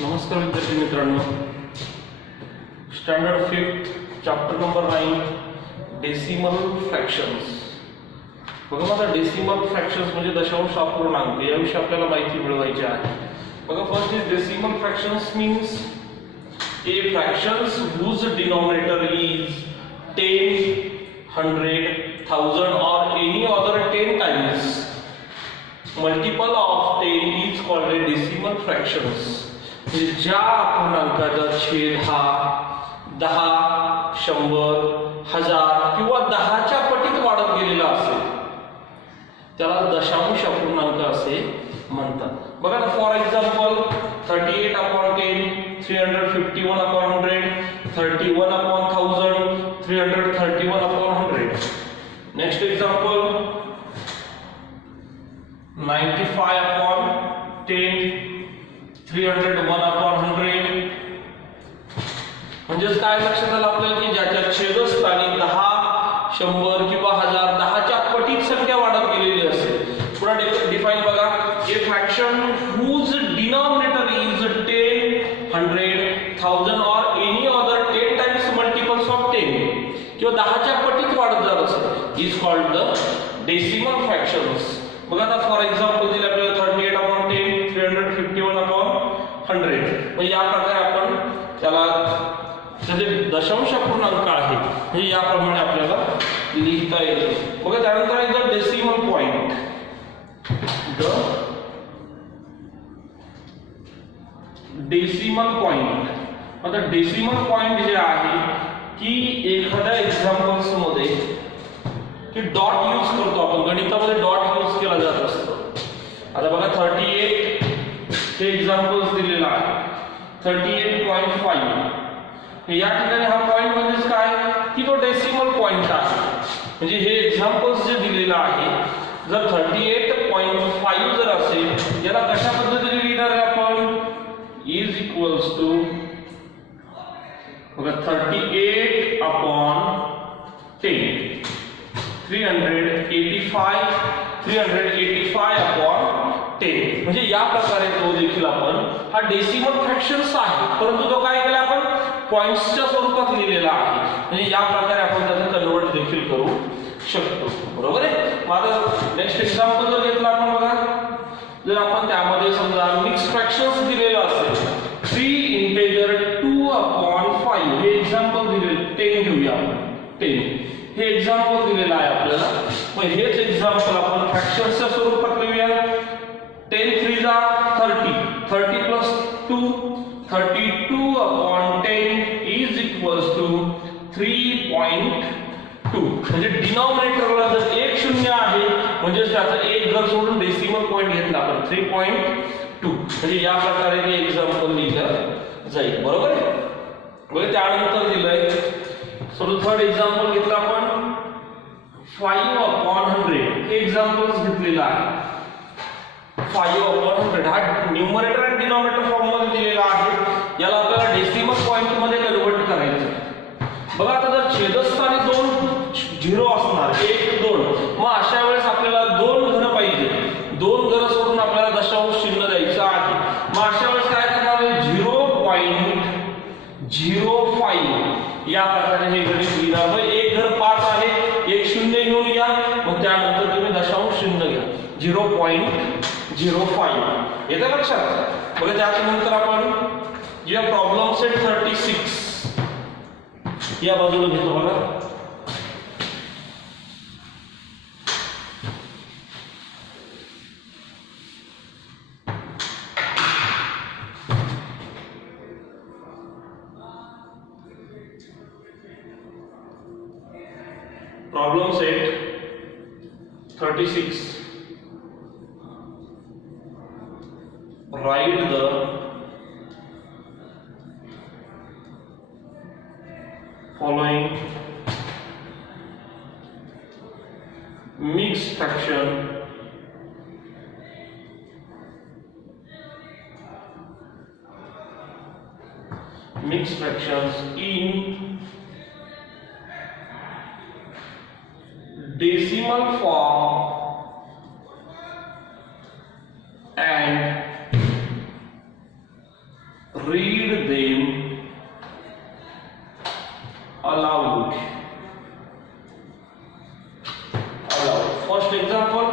नमस्कार विद्यार्थी मित्रांनो, standard 5 chapter number 9 decimal fractions. बघा, माझा डेसिमल फ्रॅक्शन्स म्हणजे दशांश अपूर्णांक याविषयी आपल्याला माहिती मिळवायची आहे. बघा, first is decimal fractions means A fractions whose denominator is 10, 100, 1000 or any other 10 times multiple of 10 is called a decimal fractions. ज्या अपूर्णांकाचा छेद हा 10, 100, 1000 किंवा 10च्या पटीत वाढत गेलेला असेल त्याला दशांश अपूर्णांक असे म्हणतात. बघा ना, फॉर एक्झाम्पल 38/10, 351/100, 31/1000, 331/100. Next example 95/10, 301/100. म्हणजेच काय लक्षात आलं आपल्याला की ज्याच्या छेदस्थानी 10, 100 किंवा 1000 10च्या पटीत संख्या वाढत गेलेली असेल. पुन्हा डिफाइन बघा, ए fraction whose denominator is 10, 100, 1000 or any other 10 times multiples of 10 किंवा 10च्या पटीत वाढत जात असेल is called the decimal fractions. बघा आता फॉर एक्झाम्पल दिले आपल्याला 38/10, 351/100. म्हणजे या प्रकारे आपण त्याला जे दशांश अपूर्णांक आहे हे याप्रमाणे आपल्याला लिहिता येते. बघा, त्यानंतर आहे the decimal point. The decimal point. आता डेसिमल पॉइंट जे आहे की एखाद्या एक्झाम्पल्स मध्ये की डॉट यूज करतो आपण, गणितामध्ये डॉट यूज केला जात असतो. आता बघा 38 हे एक्झाम्पल्स दिलेला आहे. 38.5 या ठिकाणी हा पॉइंट म्हणजे काय की तो डेसिमल पॉइंट आहे. म्हणजे हे एक्झाम्पल्स जे दिलेला आहे, जर 38.5 जर असेल याला कशा पद्धतीने लिहिणार आहे आपण, इज इक्वल्स टू बघा 38/10, 385/10. म्हणजे या प्रकारे तो देखील आपण हा डेसिमल फ्रॅक्शन्स आहे, परंतु तो काय केला आपण पॉइंट्सच्या स्वरूपात लिहिलेला आहे. म्हणजे या प्रकारे आपण त्याचं कन्वर्ट देखील करू शकतो. बरोबर आहे. माझा नेक्स्ट एक्झाम्पल जर घेतला आपण, बघा जर आपण त्यामध्ये समजा मिक्स फ्रॅक्शन्स दिलेला असेल 3 इंटेजर 2/5 हे एक्झाम्पल दिलेले 10 घेऊया आपण. 10 हे एक्झाम्पल दिलेलं आहे आपल्याला. मग हेच एक्झाम्पल आपण फ्रॅक्शन्सच्या स्वरूपात लिहूया. 10 3 जा 30, 30 प्लस 2, 32/10 इज इक्वल्स टू 3.2. म्हणजे डिनॉमिनेटरला जर 1 0 आहे म्हणजे त्याचा 1 जर सोडून डेसिमल पॉइंट घेतला आपण 3.2. म्हणजे या प्रकारे हे एक्झाम्पल लिहिलं जाईल. बरोबर आहे. बघा, त्यानंतर दिलंय थर्ड एक्झाम्पल घेतलं आपण 5/100 हे एक्झाम्पल्स घेतलेलं आहे. 5/100 हा न्यूमरेटर आणि डिनॉमिनेटर फॉर्म मध्ये दिलेला आहे. याला आपल्याला डेसिमल पॉइंट मध्ये कन्वर्ट करायचं. बघा, आता जर छेदस्थानी 2 झिरो असणार 1 2, मग अशा वेळेस आपल्याला 2 घन पाहिजे. 2 घन सोडून आपल्याला दशांश चिन्ह द्यायचं आहे. मग अशा वेळेस काय करणार आहे 0.05 या प्रकारे हे गणित लिहिणार. मग 1 घन 5 आहे, 1 0 घेऊन या, मग त्यानंतर तुम्ही दशांश चिन्ह घ्या 0.05. येतं लक्षात. बघा, त्याच्यानंतर आपण या प्रॉब्लेम सेट 36 या बाजूला घेतो. बघा, problem set 36. Write the following mixed fractions in decimal form and read them aloud. First example,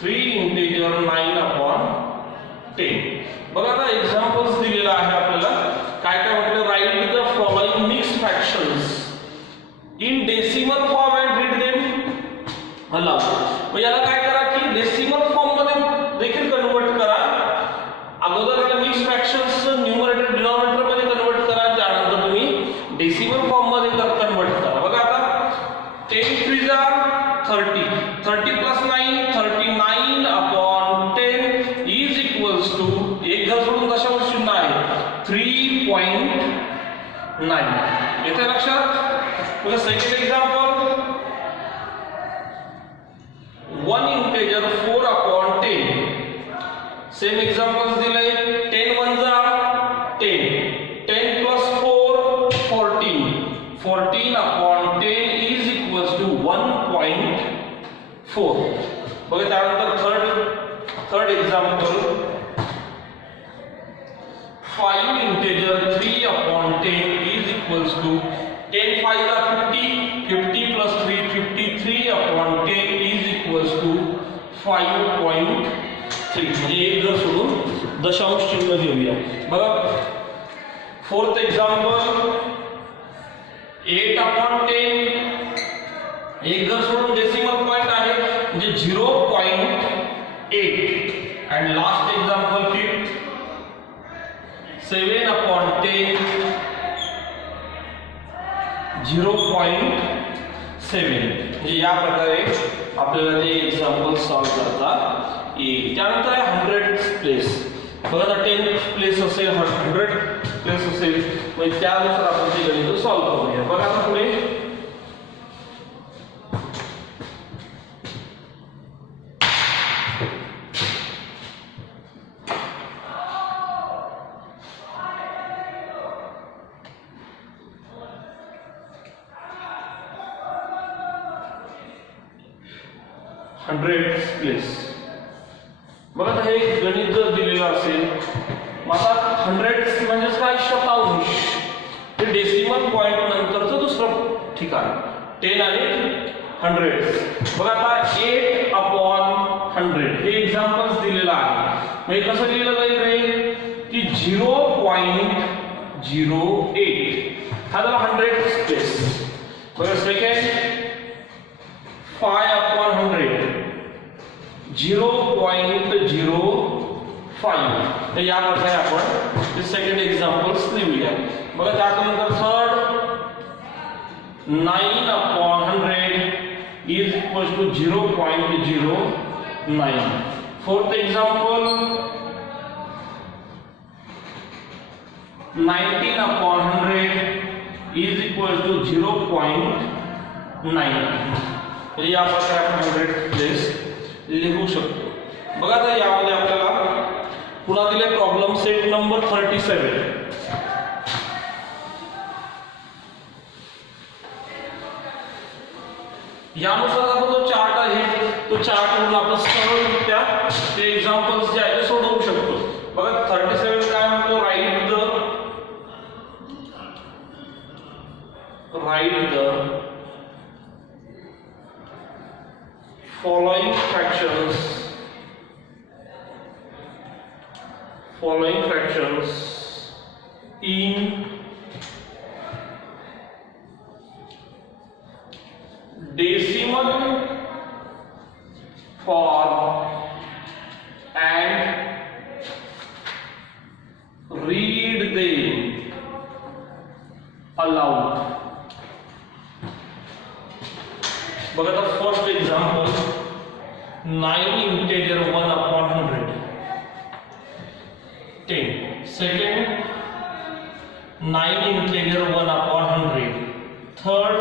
3 integer 9 upon 10. बघा आता एक्झाम्पल्स दिलेला आहे आपल्याला. काय काय म्हटलं, write the following mixed fractions in decimal form and read them allowed. मग याला काय करा की डेसिमल फॉर्म मध्ये देखील कन्वर्ट करा. अगोदर याला मिक्स्ड फ्रॅक्शन्स न्यूमरेटर डिनॉमिनेटर मध्ये कन्वर्ट करा, त्यानंतर तुम्ही डेसिमल फॉर्म मध्ये कन्वर्ट करा. बघा आता 10 3 30, 30 plus 9 39 upon 10 is equals to, एक घर सोडून दशांश चिन्ह आहे, 3.9. येते लक्षात. बघा second example, 1 integer 4 upon 10. Same examples दिले. 10 1 जा 10, 10 plus 4 14, 14 upon 10 is equals to 1.4. बघा त्यानंतर third example, 5 integer 3 upon 10 is equals to 10 5 ला 50, 50 plus 3 53 upon 10 is equals to 5.3. म्हणजे एक जर सोडून दशांश चिन्ह घेऊया. बघा फोर्थ एक्झाम्पल, 8 upon 10, एक जर सोडून डेसिमल पॉइंट आहे म्हणजे 0.8. And last example, 7 upon 10, 0.7. म्हणजे या प्रकारे आपल्याला ते एक्झाम्पल सॉल्व्ह करता येईल. त्यानंतर आहे 100 प्लेस. बघा 10 प्लेस असेल, 100 प्लेस असेल, म्हणजे त्यानुसार आपण ते गणित सॉल्व्ह करूया. बघा आता पुढे 100 प्लेस. बघा हे गणित जर दिलेलं असेल, आता 100 म्हणजे काय, शतांश. हे डेसिमल पॉइंट नंतरचं दुसरं ठिकाण 10 आणि 100. बघा आता 8 upon 100 हे एक्झाम्पल्स दिलेलं आहे. म्हणजे कसं लिहिलं जाईल रे की 0.08. हा झाला 100 प्लेस. बघा सेकंड, 5 upon 100, 0.05. तर या प्रकारे आपण सेकंड एक्झाम्पल्स लिहूया. बघा त्यानंतर third, 9 upon 100 is equals to 0.09. Fourth example, 19 upon 100 is equals to 0.9. या प्रकारे आपण 100 प्लेस लिहू शकतो. बघा तर यामध्ये आपल्याला पुन्हा दिले प्रॉब्लेम सेट नंबर 37. यानुसार आपण जो चार्ट आहे तो चार्ट म्हणून आपण सरळरित्या ते एक्झाम्पल्स जे आहेत ते सोडवू शकतो. बघा 37 काय म्हणतो, write the following fractions in decimal form and read them aloud. बघा आता first example, 9 integer 1 upon 100, 10. Second, 9 integer 1 upon 100. Third,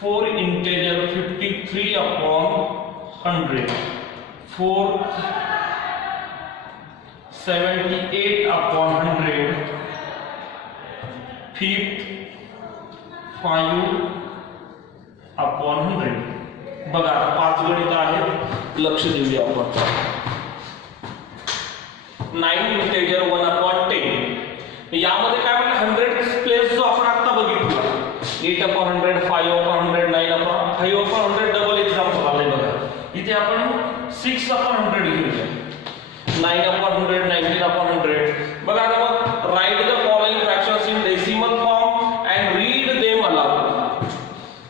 4 integer 53 upon 100. Fourth, 78 upon 100. Fifth, 5 upon 100. बघा 5 गणित आहेत, लक्ष देऊया आपण. 9 इंटेजर 1/10. यामध्ये काय म्हणलं 100 प्लेस जो आपण आता बघितला 8/100, 5/100, 9/5/100 डबल एक्झाम्पल आले बघा. इथे आपण 6/100 घेऊया. 9/100, 19/100. बघा आता मग write the following fractions in decimal form and read them allowed.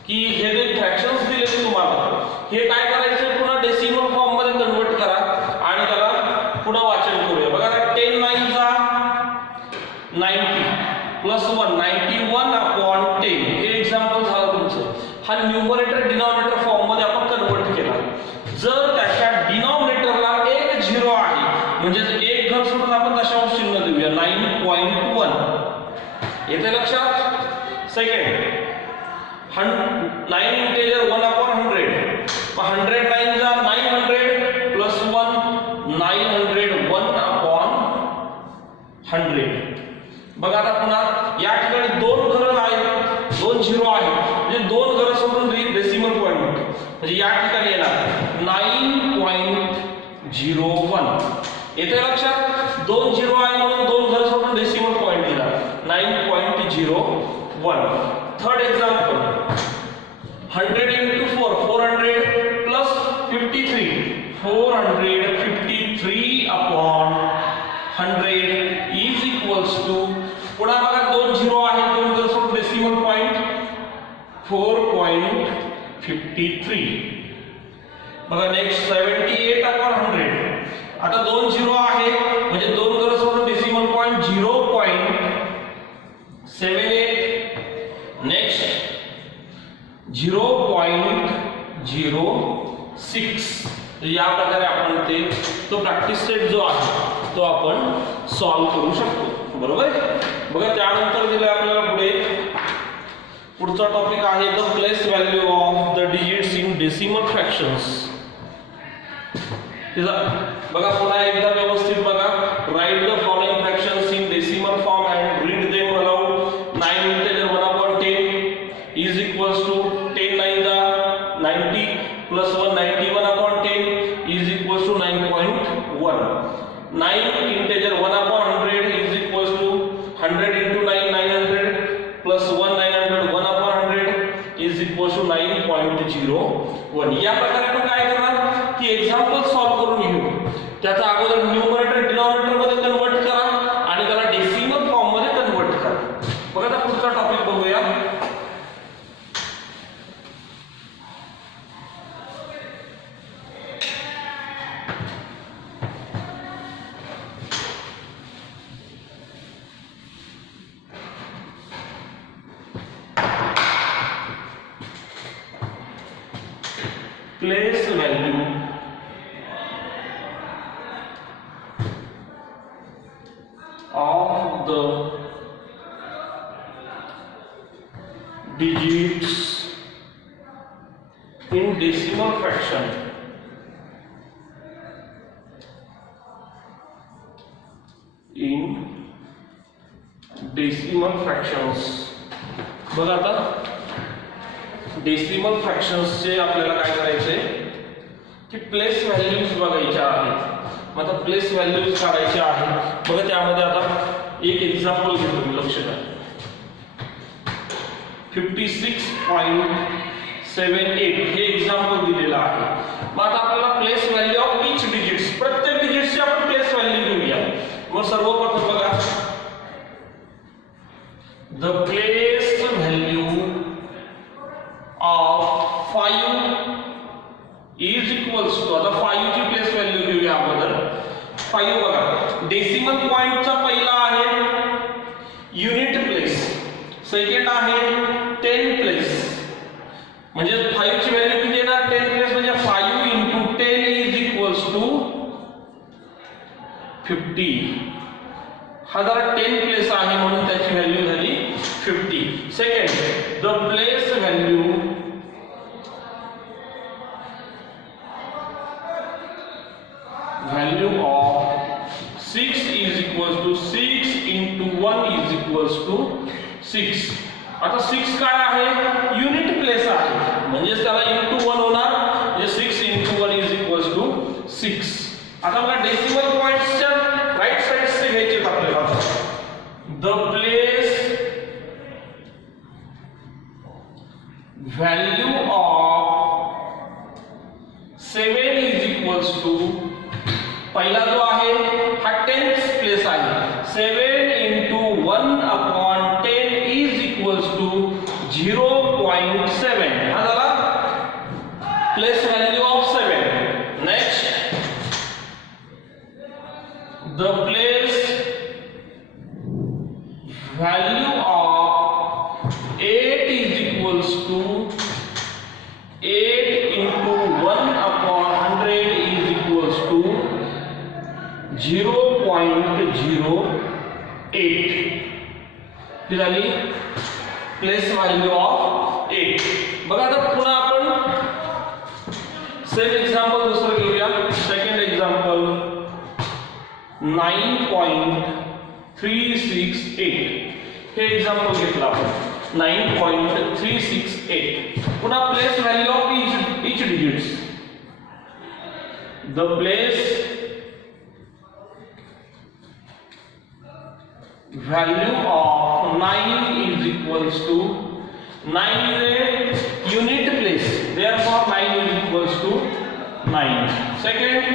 की हे जे फ्रॅक्शन्स दिले तुम्हाला हे काय करायचं पुन्हा डेसिमल फॉर्म मध्ये कन्वर्ट करा आणि त्याला पुन्हा वाचन करूया. बघा 10 9 जा 90 प्लस 1 91/10. हे एक्झाम्पल झालं तुमचं. हा न्यूमरेटर डिनॉमिनेटर फॉर्म मध्ये आपण कन्वर्ट केला. जर त्याच्या डिनॉमिनेटरला एक झिरो आहे म्हणजे एक घर सोडून आपण दशांश चिन्ह देऊया 9.1. येते लक्षात. Second 9 integer 1/100. 109 जा 900 प्लस 1 900 1/100. बघा आता पुन्हा या ठिकाणी दोन घरं आहेत, दोन झिरो आहेत म्हणजे दोन घरं सोडून डेसिमल पॉइंट म्हणजे या ठिकाणी येणार 9.01. येते लक्षात. दोन झिरो आहे म्हणून दोन घरं सोडून डेसिमल पॉइंट दिला 9.01. Third example 100 into 4 400 plus 53 453/100 is equals to पुन्हा बघा दोन झिरो आहेत दोन घरं सोडून डेसिमल पॉइंट 4.53. बघा नेक्स्ट 78/100. आता दोन झिरो आहे म्हणजे दोन घरं सोडून डेसिमल पॉइंट 0.78. नेक्स्ट 0.06. या प्रकारे आपण तो प्रॅक्टिस सेट जो आहे तो आपण सॉल्व्ह करू शकतो. बरोबर. बघा त्यानंतर दिले आपल्याला पुढचा टॉपिक आहे the place value of the digits in decimal fractions. बघा पुन्हा एकदा व्यवस्थित बघा. Write the following fractions in decimal form and read them allowed. 9 integer 1/10 is equals to 10 9 जा 90 plus 1 91/10 is equals to 9.1. 9 integer 1/100 is equals to 100 into 9 900 plus 1 900 1/100 is equals to 9.01. या प्रकारे आपण काय करणार की एक्झाम्पल सॉल्व्ह करून घेऊ. त्याचा अगोदर न्यूमरेटर डिनॉमिनेटर मध्ये कन्वर्ट करा आणि त्याला डेसिमल फॉर्म मध्ये कन्वर्ट करा. बघा आता पुढचा टॉपिक बघूया. Place value of the digits in decimal fraction in decimal fractions. बघा आता डेसिमल फ्रॅक्शन्सचे आपल्याला काय करायचे की प्लेस व्हॅल्यूज बघायच्या आहेत. मग आता प्लेस व्हॅल्यूज काढायचे आहेत. बघा त्यामध्ये आता एक एक्झाम्पल घेतो मी. लक्ष द्या 56.78 हे एक्झाम्पल दिलेलं आहे. मग आता आपल्याला place value of each digits प्रत्येक डिजिटची आपण प्लेस व्हॅल्यू घेऊया. मग सर्वप्रथम बघा the place value of 5 is equals to आता 5 ची प्लेस व्हॅल्यू घेऊया अगोदर. 5 बघा डेसिमल पॉइंटचा पहिला आहे युनिट प्लेस, सेकंड आहे 10 प्लेस. म्हणजे 5 ची व्हॅल्यू किती येणार 10 प्लेस म्हणजे 5 into 10 is equals to 50. हा जरा 10 प्लेस आहे म्हणून त्याची व्हॅल्यू झाली 50. Second the place value of 6 is equals to 6 into 1 is equals to 6. आता 6 काय आहे युनिट प्लेस आहे म्हणजे त्याला into 1 होणार म्हणजे 6 into 1 is equals to 6. आता बघा डेसिमल पॉइंट्सच्या राइट फॅक्ट्स घ्यायचे आपल्याला. The place value of 7 is equals to, पहिला जो आहे हा 10th प्लेस आहे. 7 into 1/10 इज इक्वल्स टू 0.7. हा झाला place value of 7. Next the place value of 8 is equals to 8 into 1/100 is equals to 0.08. ही झाली प्लेस व्हॅल्यू ऑफ 8. बघा आता पुन्हा आपण सेम एक्झाम्पल दुसरं घेऊया. Second example 9.368. हे एक्झाम्पल घेतलं आपण 9.368. पुन्हा place value of each digits. The place value of 9 is equals to, 9 is a unit place, therefore 9 is equals to 9. Second,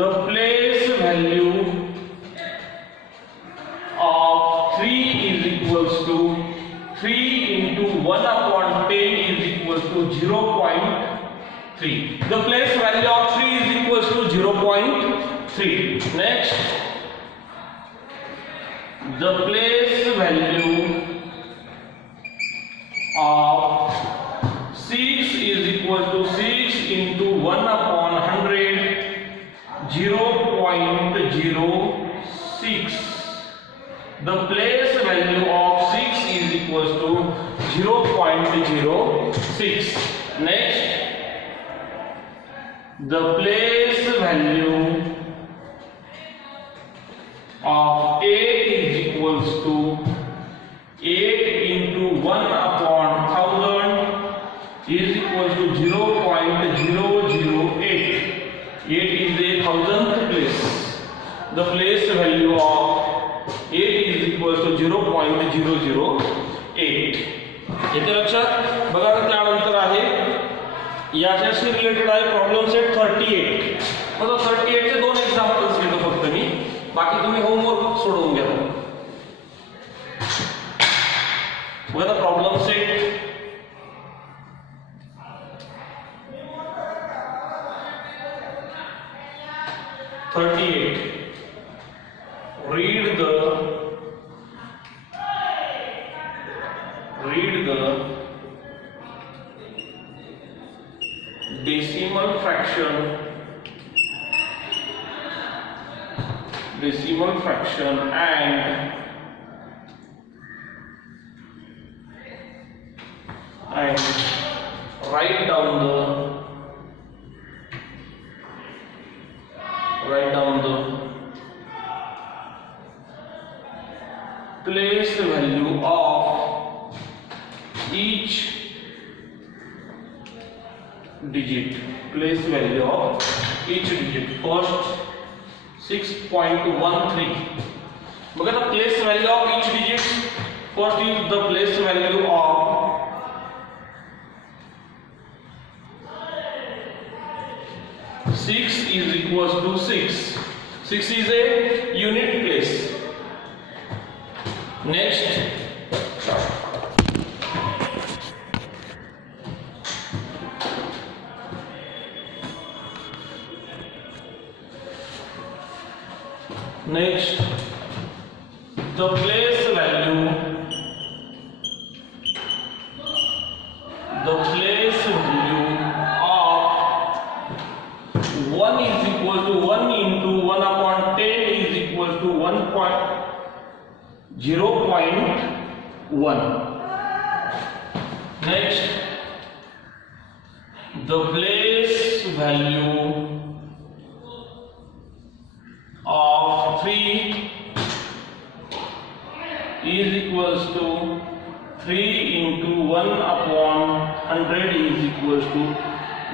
the place value of 3 is equals to 3 into 1/10 is equals to 0.3. The place value of 3 is equals to 0.3. Next, the place value of 6 is equal to 6 into 1/100, 0.06. The place value of 6 is equals to 0.06. Next, the place value of 8 is equals to 8 into 1/1000 is equals to 0.008. 8 is a thousandth place. The place value of 8 is equals to 0.008. येथे लक्षात बघा. त्यानंतर आहे याच्याशी related आहे problem set 38. मग 38 चे दोन एक्झाम्पल्स घेतो फक्त मी, बाकी तुम्ही होमवर्क सोडवून घ्या. बघा problem set 38. Read the decimal fraction and write down the place value of each digit. Place value of each digit. First 6.13. Look at the place value of each digit. First is the place value of 6 is equals to 6. 6 is a unit place. Next, the place value of 1 is equal to 1 into 1/10 is equal to 0.1. Next, the place value of 3 is equals to 3 into 1/100 is equals to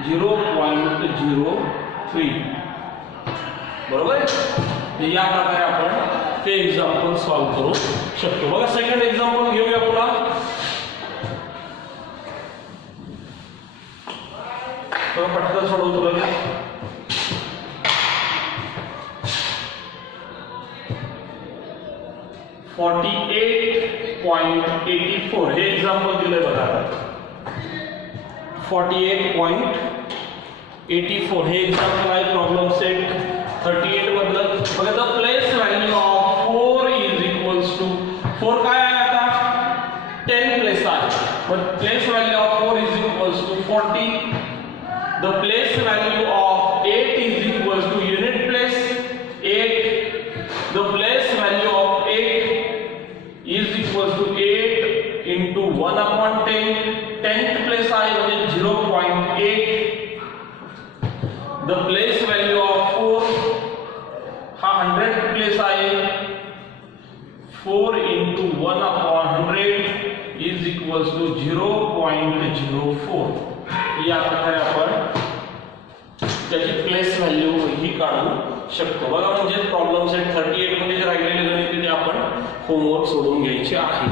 0.03. बरोबर आहे. या प्रकारे आपण ते example solve करू शकतो. बघा second example घेऊया पुन्हा. पटकन सोडवतो लगेच. .84 हे एक्झाम्पल दिलंय बघा आता. 48.84 हे एक्झाम्पल आहे प्रॉब्लेम सेट 38 मधलं. बघा the place value of 4 is equals to 4 काय आहे आता 10 प्लेस आहे. but place value of 4 is equals to 40. the place value of 8 is equals to unit place 8. the place value of 8 is equals to 8 into 1 upon 10. 10th place आहे म्हणजे 0.8. the place value of 4 हा 100th place आहे 4 into 1 upon 100 is equals to 0.04. या प्रकारे आपण त्याची place value ही काढू शकतो. बघा म्हणजे प्रॉब्लेम सेट 38 मध्ये जे राहिलेले गणित ते आपण होमवर्क सोडून घ्यायचे आहे.